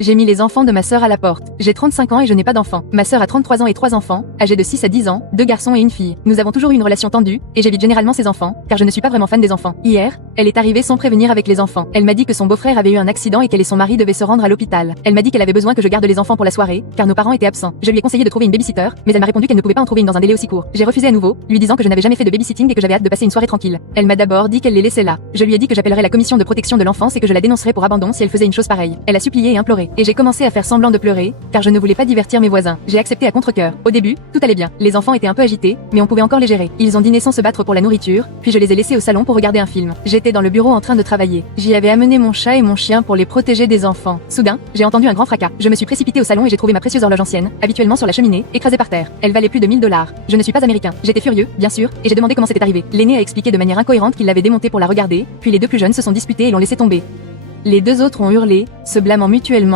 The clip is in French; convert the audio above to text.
J'ai mis les enfants de ma sœur à la porte. J'ai 35 ans et je n'ai pas d'enfants. Ma sœur a 33 ans et 3 enfants, âgés de 6 à 10 ans, 2 garçons et une fille. Nous avons toujours eu une relation tendue, et j'évite généralement ces enfants, car je ne suis pas vraiment fan des enfants. Hier, elle est arrivée sans prévenir avec les enfants. Elle m'a dit que son beau-frère avait eu un accident et qu'elle et son mari devaient se rendre à l'hôpital. Elle m'a dit qu'elle avait besoin que je garde les enfants pour la soirée, car nos parents étaient absents. Je lui ai conseillé de trouver une babysitter, mais elle m'a répondu qu'elle ne pouvait pas en trouver une dans un délai aussi court. J'ai refusé à nouveau, lui disant que je n'avais jamais fait de babysitting et que j'avais hâte de passer une soirée tranquille. Elle m'a d'abord dit qu'elle les laissait là. Je lui ai dit que j'appellerais la commission de protection de l'enfance et que je la dénoncerais pour abandon si elle faisait une chose pareille. Elle a supplié et imploré, et j'ai commencé à faire semblant de pleurer, car je ne voulais pas divertir mes voisins. J'ai accepté à contre-cœur. Au début, tout allait bien. Les enfants étaient un peu agités, mais on pouvait encore les gérer. Ils ont dîné sans se battre pour la nourriture, puis je les ai laissés au salon pour regarder un film. J'étais dans le bureau en train de travailler. J'y avais amené mon chat et mon chien pour les protéger des enfants. Soudain, j'ai entendu un grand fracas. Je me suis précipitée au salon et j'ai trouvé ma précieuse horloge ancienne, habituellement sur la cheminée, écrasée par terre. Elle valait plus de 1000 $. Je ne suis pas américain. J'étais furieux, bien sûr, et j'ai demandé comment c'était arrivé. L'aîné a expliqué de manière incohérente qu'il l'avait démontée pour la regarder, puis les deux plus jeunes se sont disputés et l'ont laissé tomber. Les deux autres ont hurlé, se blâmant mutuellement